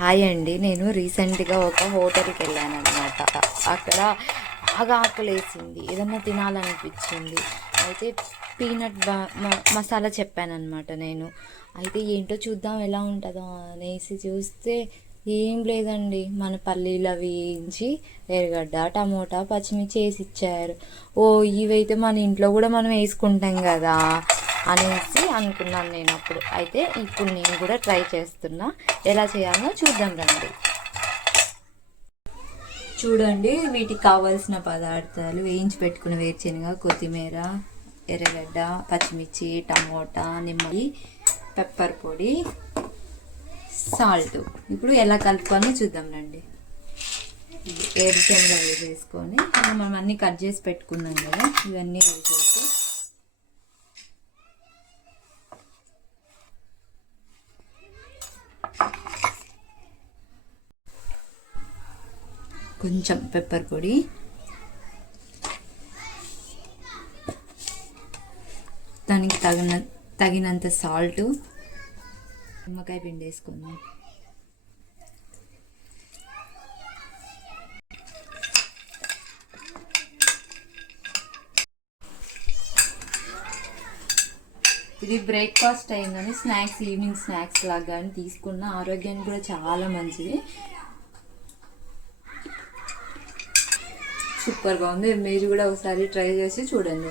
Hi అండి. నేను రీసెంట్గా ఒక హోటల్కి వెళ్ళాను అనమాట. అక్కడ బాగా ఆకలేసింది, ఏదన్నా తినాలనిపించింది. అయితే పీనట్ మసాలా చెప్పానమాట నేను. అయితే ఏంటో చూద్దాం ఎలా ఉంటుందో అనేసి చూస్తే ఏం లేదండి, మన పల్లీలు అవి వేయించి ఎర్రగడ్డ టమోటా పచ్చిమిర్చి వేసి ఇచ్చారు. ఓ, ఇవైతే మన ఇంట్లో కూడా మనం వేసుకుంటాం కదా అనేసి అనుకున్నాను నేను అప్పుడు. అయితే ఇప్పుడు నేను కూడా ట్రై చేస్తున్నా, ఎలా చేయాలో చూద్దాం రండి. చూడండి, వీటికి కావాల్సిన పదార్థాలు: వేయించి పెట్టుకున్న వేరుశనగ, కొత్తిమీర, ఎర్రగడ్డ, పచ్చిమిర్చి, టమోటా, నిమ్మకాయ, పెప్పర్ పొడి, సాల్ట్. ఇప్పుడు ఎలా కలుపుకోవాలో చూద్దాం రండి. వేరుశనగ వేసేసుకొని మనం అన్నీ కట్ చేసి పెట్టుకున్నాం కదా, ఇవన్నీ వేసేసి కొంచెం పెప్పర్ పొడి, దానికి తగినంత సాల్ట్, నిమ్మకాయ పిండి వేసుకుందాం. ఇది బ్రేక్ఫాస్ట్ అయిందని స్నాక్స్, ఈవినింగ్ స్నాక్స్ లాగా కానీ తీసుకున్న ఆరోగ్యానికి కూడా చాలా మంచిది. సూపర్గా ఉంది. మీరు కూడా ఒకసారి ట్రై చేసి చూడండి.